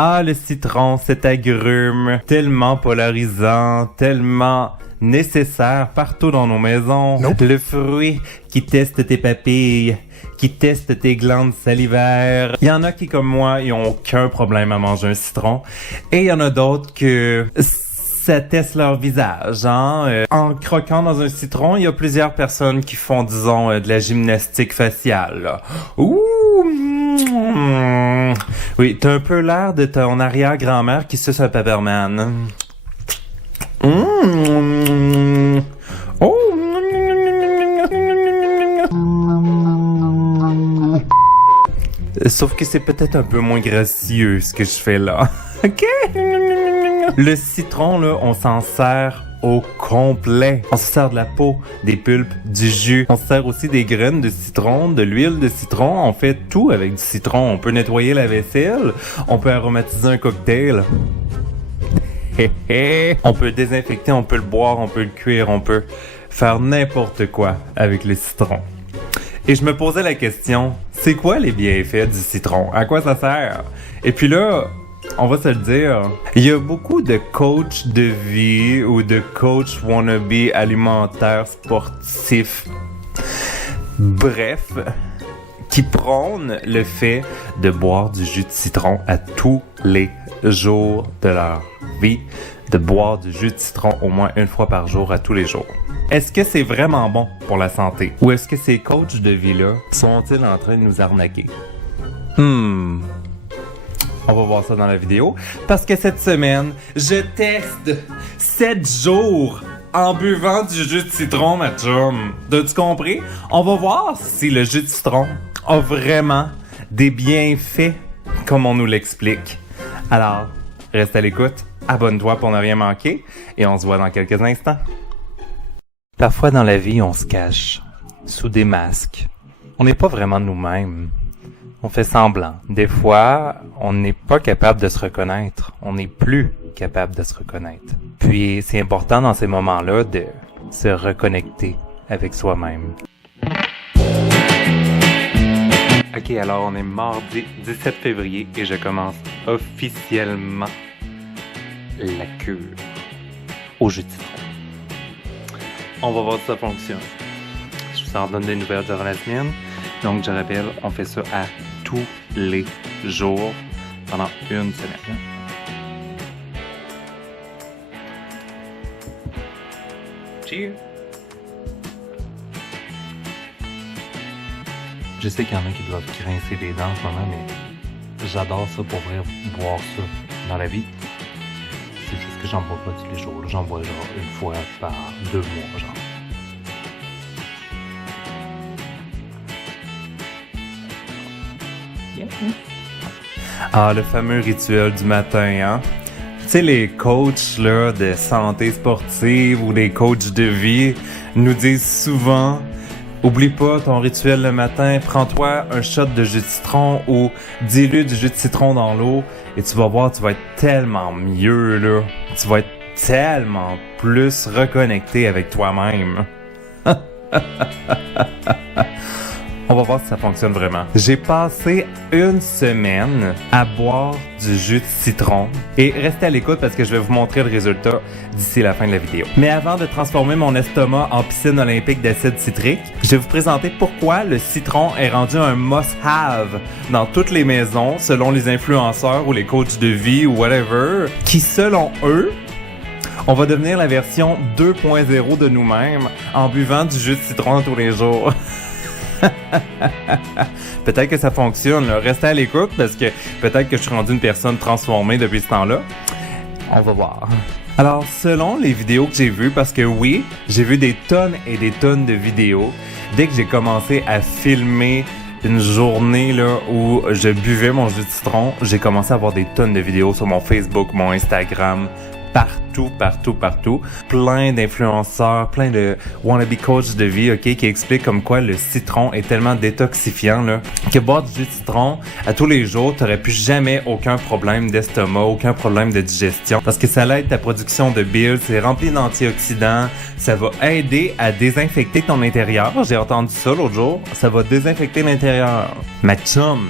Ah, le citron, cet agrume, tellement polarisant, tellement nécessaire partout dans nos maisons. Nope. Le fruit qui teste tes papilles, qui teste tes glandes salivaires. Il y en a qui, comme moi, ils ont aucun problème à manger un citron. Et il y en a d'autres que ça teste leur visage, hein. En croquant dans un citron, il y a plusieurs personnes qui font, disons, de la gymnastique faciale, là. Ouh! Oui, t'as un peu l'air de ton arrière-grand-mère qui suce un Paperman. Oh! Sauf que c'est peut-être un peu moins gracieux ce que je fais là. OK? Le citron, là, on s'en sert au complet. On se sert de la peau, des pulpes, du jus. On se sert aussi des graines de citron, de l'huile de citron. On fait tout avec du citron. On peut nettoyer la vaisselle. On peut aromatiser un cocktail. On peut désinfecter, on peut le boire, on peut le cuire, on peut faire n'importe quoi avec le citron. Et je me posais la question, c'est quoi les bienfaits du citron? À quoi ça sert? Et puis là, on va se le dire, il y a beaucoup de coachs de vie ou de coachs wannabe alimentaires, sportifs, bref, qui prônent le fait de boire du jus de citron à tous les jours de leur vie, de boire du jus de citron au moins une fois par jour à tous les jours. Est-ce que c'est vraiment bon pour la santé? Ou est-ce que ces coachs de vie-là sont-ils en train de nous arnaquer? On va voir ça dans la vidéo. Parce que cette semaine, je teste 7 jours en buvant du jus de citron, ma chum. T'as-tu compris? On va voir si le jus de citron a vraiment des bienfaits comme on nous l'explique. Alors, reste à l'écoute, abonne-toi pour ne rien manquer et on se voit dans quelques instants. Parfois dans la vie, on se cache sous des masques. On n'est pas vraiment nous-mêmes. On fait semblant. Des fois, on n'est pas capable de se reconnaître. On n'est plus capable de se reconnaître. Puis, c'est important dans ces moments-là de se reconnecter avec soi-même. Ok, alors on est mardi 17 février et je commence officiellement la cure au jus de citron. On va voir si ça fonctionne. Je vous en donne des nouvelles durant la semaine. Donc, je rappelle, on fait ça à tous les jours pendant une semaine. Cheers! Je sais qu'il y en a qui doivent grincer des dents en ce moment, mais j'adore ça pour vrai, boire ça dans la vie. C'est juste que j'en bois pas tous les jours. J'en bois genre une fois par 2 mois, genre. Yeah. Ah, le fameux rituel du matin, hein? Tu sais, les coachs là, de santé sportive ou les coachs de vie nous disent souvent: oublie pas ton rituel le matin, prends-toi un shot de jus de citron ou dilue du jus de citron dans l'eau et tu vas voir, tu vas être tellement mieux, là. Tu vas être tellement plus reconnecté avec toi-même. On va voir si ça fonctionne vraiment. J'ai passé une semaine à boire du jus de citron et restez à l'écoute parce que je vais vous montrer le résultat d'ici la fin de la vidéo. Mais avant de transformer mon estomac en piscine olympique d'acide citrique, je vais vous présenter pourquoi le citron est rendu un must-have dans toutes les maisons selon les influenceurs ou les coachs de vie ou whatever, qui selon eux, on va devenir la version 2.0 de nous-mêmes en buvant du jus de citron tous les jours. Peut-être que ça fonctionne, là. Restez à l'écoute parce que peut-être que je suis rendu une personne transformée depuis ce temps-là. On va voir. Alors, selon les vidéos que j'ai vues, parce que oui, j'ai vu des tonnes et des tonnes de vidéos, dès que j'ai commencé à filmer une journée là où je buvais mon jus de citron, j'ai commencé à avoir des tonnes de vidéos sur mon Facebook, mon Instagram, partout. Plein d'influenceurs, plein de wannabe coachs de vie, ok, qui expliquent comme quoi le citron est tellement détoxifiant, là, que boire du jus de citron à tous les jours, t'aurais plus jamais aucun problème d'estomac, aucun problème de digestion, parce que ça aide ta production de bile, c'est rempli d'antioxydants, ça va aider à désinfecter ton intérieur. J'ai entendu ça l'autre jour, ça va désinfecter l'intérieur. Ma chum,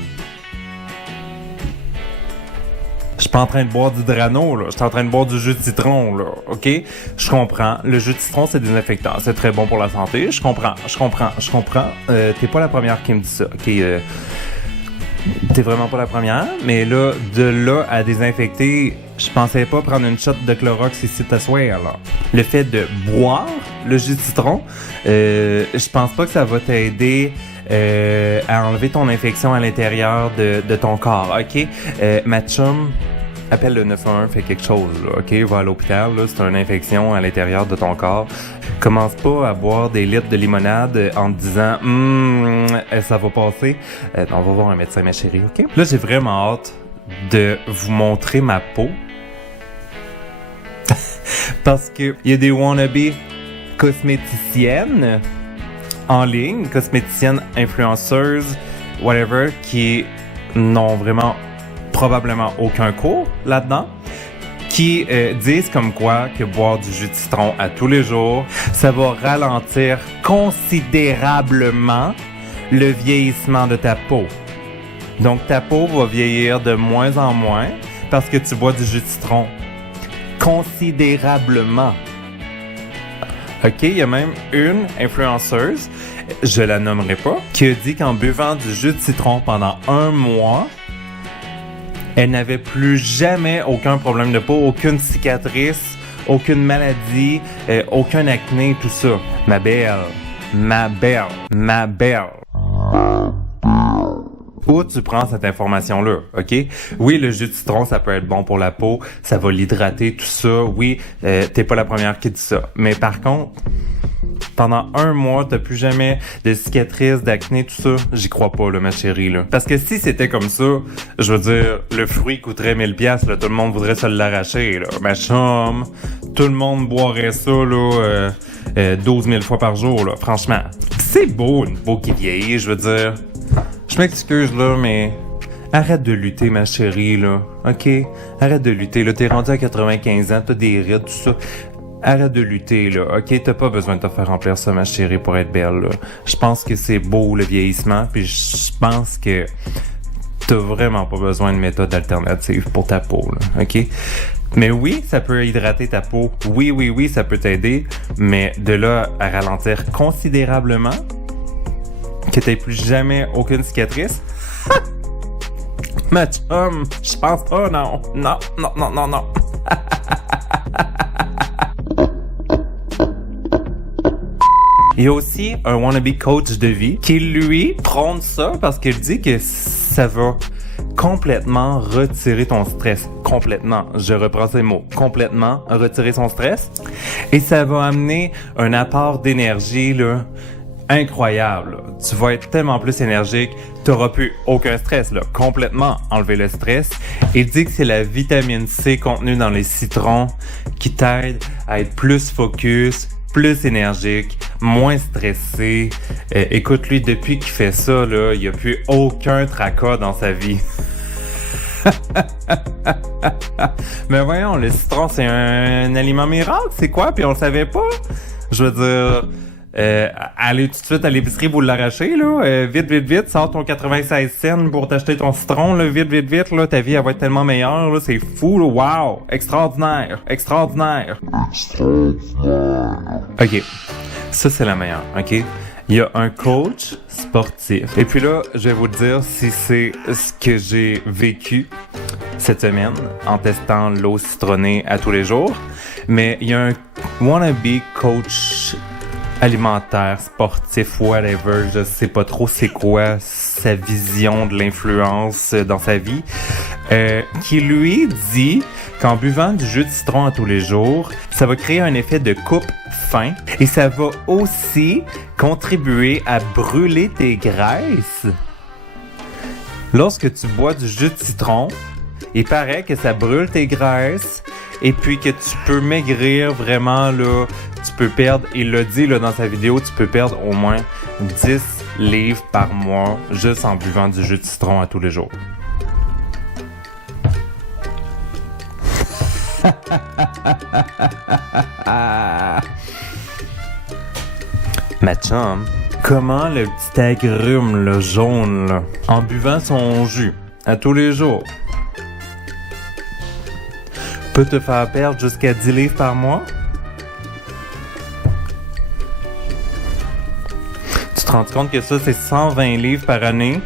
Je suis pas en train de boire du Drano, là. Je suis en train de boire du jus de citron, là. OK? Je comprends. Le jus de citron, c'est désinfectant. C'est très bon pour la santé. Je comprends. T'es pas la première qui me dit ça. OK? T'es vraiment pas la première. Mais là, de là à désinfecter, je pensais pas prendre une shot de Clorox ici à soir, là. Le fait de boire le jus de citron, je pense pas que ça va t'aider à enlever ton infection à l'intérieur de ton corps, OK? Ma chum, appelle le 911, fait quelque chose, là, OK? Va à l'hôpital, là, c'est une infection à l'intérieur de ton corps. Commence pas à boire des litres de limonade en te disant « ça va passer. » On va voir un médecin, ma chérie, OK? Là, j'ai vraiment hâte de vous montrer ma peau. Parce que il y a des wannabe cosméticiennes en ligne, cosméticiennes, influenceuses, whatever, qui n'ont vraiment probablement aucun cours là-dedans, qui disent comme quoi que boire du jus de citron à tous les jours, ça va ralentir considérablement le vieillissement de ta peau. Donc ta peau va vieillir de moins en moins parce que tu bois du jus de citron. Considérablement. OK, il y a même une influenceuse, je la nommerai pas, qui a dit qu'en buvant du jus de citron pendant 1 mois, elle n'avait plus jamais aucun problème de peau, aucune cicatrice, aucune maladie, aucun acné, tout ça. Ma belle. Où tu prends cette information-là, OK? Oui, le jus de citron, ça peut être bon pour la peau, ça va l'hydrater, tout ça. Oui, t'es pas la première qui dit ça. Mais par contre, pendant 1 mois, t'as plus jamais de cicatrices, d'acné, tout ça. J'y crois pas, là, ma chérie, là. Parce que si c'était comme ça, je veux dire, le fruit coûterait 1000$, là. Tout le monde voudrait se l'arracher, là. Ma chum, tout le monde boirait ça, là, 12 000 fois par jour, là. Franchement, c'est beau, une peau qui vieillit, je veux dire. Je m'excuse, là, mais arrête de lutter, ma chérie, là. OK? Arrête de lutter, là. T'es rendu à 95 ans, t'as des rides, tout ça. Arrête de lutter, là. OK? T'as pas besoin de te faire remplir ça, ma chérie, pour être belle, là. Je pense que c'est beau, le vieillissement, puis je pense que t'as vraiment pas besoin de méthode alternative pour ta peau, là. OK? Mais oui, ça peut hydrater ta peau. Oui, ça peut t'aider. Mais de là à ralentir considérablement, que t'aies plus jamais aucune cicatrice, ma chum, je pense pas, non. Il y a aussi un wannabe coach de vie qui, lui, prône ça parce qu'il dit que ça va complètement retirer ton stress. Complètement. Je reprends ces mots. Complètement retirer son stress. Et ça va amener un apport d'énergie, là, incroyable. Là. Tu vas être tellement plus énergique. T'auras plus aucun stress, là. Complètement enlever le stress. Il dit que c'est la vitamine C contenue dans les citrons qui t'aide à être plus focus, plus énergique, moins stressé. Écoute, lui, depuis qu'il fait ça, là, il n'y a plus aucun tracas dans sa vie. Mais voyons, le citron, c'est un aliment miracle, c'est quoi? Puis on le savait pas. Je veux dire, allez tout de suite à l'épicerie, vous l'arrachez, là. Vite, sors ton 96 cents pour t'acheter ton citron, là. Vite, là. Ta vie, elle va être tellement meilleure, là. C'est fou, là. Wow! Extraordinaire. OK. Ça, c'est la meilleure, OK? Il y a un coach sportif. Et puis là, je vais vous dire si c'est ce que j'ai vécu cette semaine en testant l'eau citronnée à tous les jours. Mais il y a un wannabe coach alimentaire, sportif, whatever, je sais pas trop c'est quoi sa vision de l'influence dans sa vie, qui lui dit qu'en buvant du jus de citron à tous les jours, ça va créer un effet de coupe-faim et ça va aussi contribuer à brûler tes graisses. Lorsque tu bois du jus de citron, il paraît que ça brûle tes graisses et puis que tu peux maigrir vraiment, là, tu peux perdre, il l'a dit là, dans sa vidéo, tu peux perdre au moins 10 livres par mois juste en buvant du jus de citron à tous les jours. Ma chum, comment le petit agrume, le jaune, là, en buvant son jus à tous les jours, peut te faire perdre jusqu'à 10 livres par mois. Tu te rends compte que ça, c'est 120 livres par année?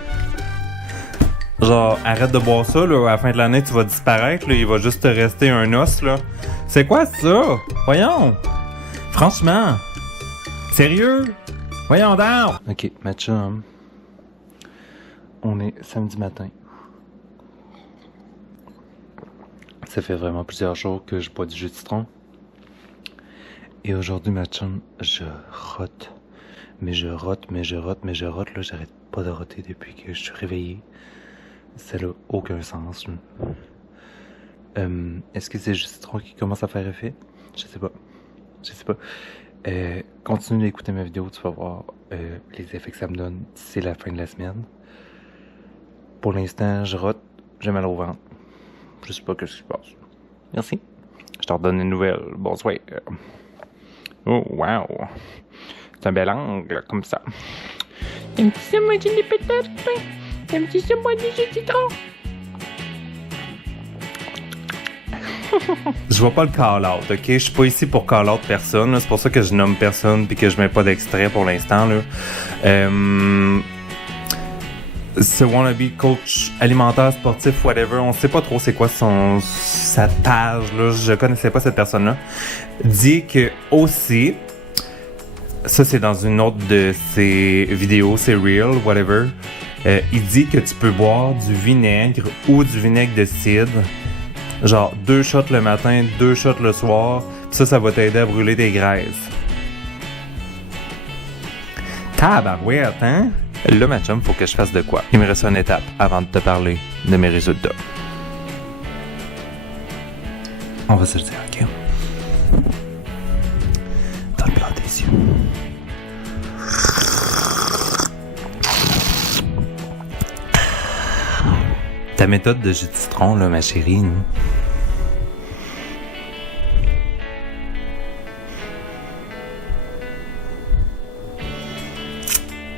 Genre, arrête de boire ça, là, à la fin de l'année, tu vas disparaître, là, il va juste te rester un os, là. C'est quoi ça? Voyons! Franchement! Sérieux? Voyons donc! Ok, ma chum. On est samedi matin. Ça fait vraiment plusieurs jours que je bois du jus de citron. Et aujourd'hui, ma chum, je rote. Mais je rote, là, j'arrête pas de roter depuis que je suis réveillé. Ça n'a aucun sens. Est-ce que c'est le jus de citron qui commence à faire effet? Je sais pas. Continue d'écouter ma vidéo, tu vas voir les effets que ça me donne d'ici la fin de la semaine. Pour l'instant, je rote, j'ai mal au ventre. Je sais pas ce qui se passe. Merci. Je te redonne une nouvelle. Bonsoir. Oh, wow. C'est un bel angle, comme ça. Un petit sandwich de pétard, un petit sandwich de jus de citron. Je vois pas le call-out, ok? Je suis pas ici pour call-out personne, là. C'est pour ça que je nomme personne puis que je mets pas d'extrait pour l'instant, là. Ce wannabe coach alimentaire, sportif, whatever, on sait pas trop c'est quoi sa page, là. Je connaissais pas cette personne-là. Dit que aussi, ça c'est dans une autre de ses vidéos, c'est real, whatever. Il dit que tu peux boire du vinaigre ou du vinaigre de cidre. Genre 2 shots le matin, 2 shots le soir. Pis ça va t'aider à brûler tes graisses. Tabarouette, hein? Là, ma chum, faut que je fasse de quoi? Il me reste une étape avant de te parler de mes résultats. On va se le dire, ok? Dans le blanc des yeux. Ta méthode de jus de citron, là, ma chérie, non?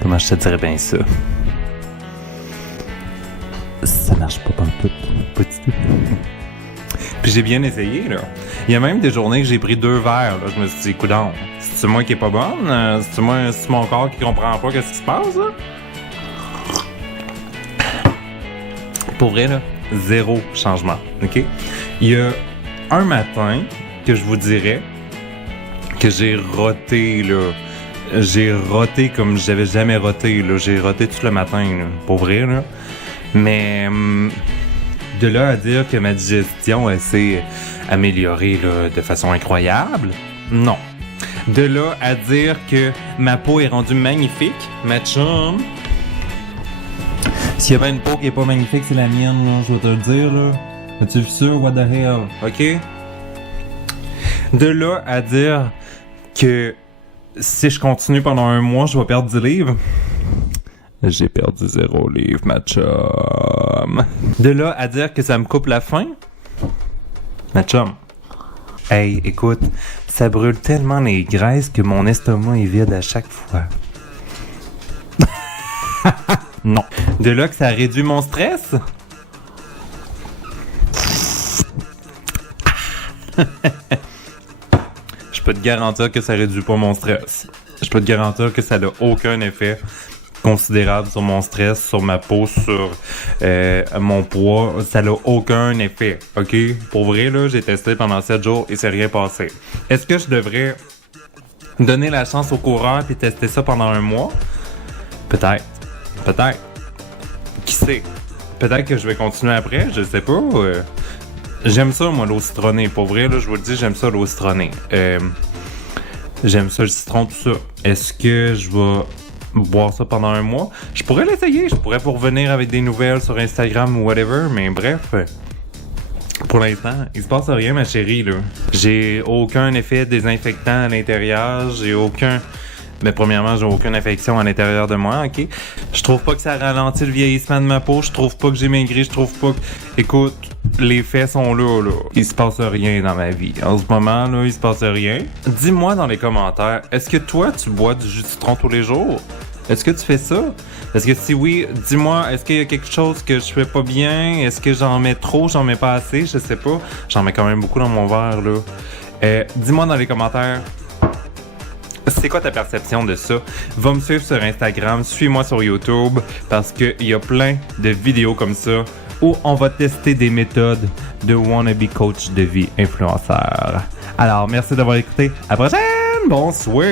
Comment je te dirais bien ça? Ça marche pas tout. Pas du tout. Puis j'ai bien essayé, là. Il y a même des journées que j'ai pris 2 verres, là. Je me suis dit, coudonc, c'est-tu moi qui est pas bonne? C'est-tu mon corps qui comprend pas qu'est-ce qui se passe, là? Pour vrai, là, 0 changement, ok? Il y a un matin que je vous dirais que j'ai roté, là. J'ai roté comme j'avais jamais roté, là. J'ai roté tout le matin, là, pour vrai, là. Mais de là à dire que ma digestion s'est améliorée là, de façon incroyable, non. De là à dire que ma peau est rendue magnifique, ma chum... S'il y avait une peau qui est pas magnifique, c'est la mienne, là, je vais te le dire, là. Es-tu sûr? What the hell? OK? De là à dire que si je continue pendant un mois, je vais perdre 10 livres. J'ai perdu 0 livre, ma chum. De là à dire que ça me coupe la faim. Ma chum. Hey, écoute, ça brûle tellement les graisses que mon estomac est vide à chaque fois. Non. De là que ça réduit mon stress? Je peux te garantir que ça réduit pas mon stress. Je peux te garantir que ça n'a aucun effet considérable sur mon stress, sur ma peau, sur mon poids. Ça n'a aucun effet, ok? Pour vrai, là, j'ai testé pendant 7 jours et c'est rien passé. Est-ce que je devrais donner la chance aux coureurs et tester ça pendant un mois? Peut-être. Peut-être. Qui sait? Peut-être que je vais continuer après, je sais pas. J'aime ça, moi, l'eau citronnée. Pour vrai, là, je vous le dis, j'aime ça, l'eau citronnée. J'aime ça, le citron, tout ça. Est-ce que je vais boire ça pendant un mois? Je pourrais l'essayer. Je pourrais pour revenir avec des nouvelles sur Instagram ou whatever, mais bref. Pour l'instant, il se passe rien, ma chérie, là. J'ai aucun effet désinfectant à l'intérieur. J'ai aucun... Mais premièrement, j'ai aucune infection à l'intérieur de moi, ok? Je trouve pas que ça ralentit le vieillissement de ma peau. Je trouve pas que j'ai maigri. Je trouve pas que... Écoute, les faits sont là. Il se passe rien dans ma vie. En ce moment, là, il se passe rien. Dis-moi dans les commentaires, est-ce que toi, tu bois du jus de citron tous les jours? Est-ce que tu fais ça? Parce que si oui, dis-moi, est-ce qu'il y a quelque chose que je fais pas bien? Est-ce que j'en mets trop? J'en mets pas assez? Je sais pas. J'en mets quand même beaucoup dans mon verre, là. Dis-moi dans les commentaires. C'est quoi ta perception de ça? Va me suivre sur Instagram, suis-moi sur YouTube, parce qu'il y a plein de vidéos comme ça où on va tester des méthodes de wannabe coach de vie influenceur. Alors, merci d'avoir écouté. À la prochaine! Bonsoir!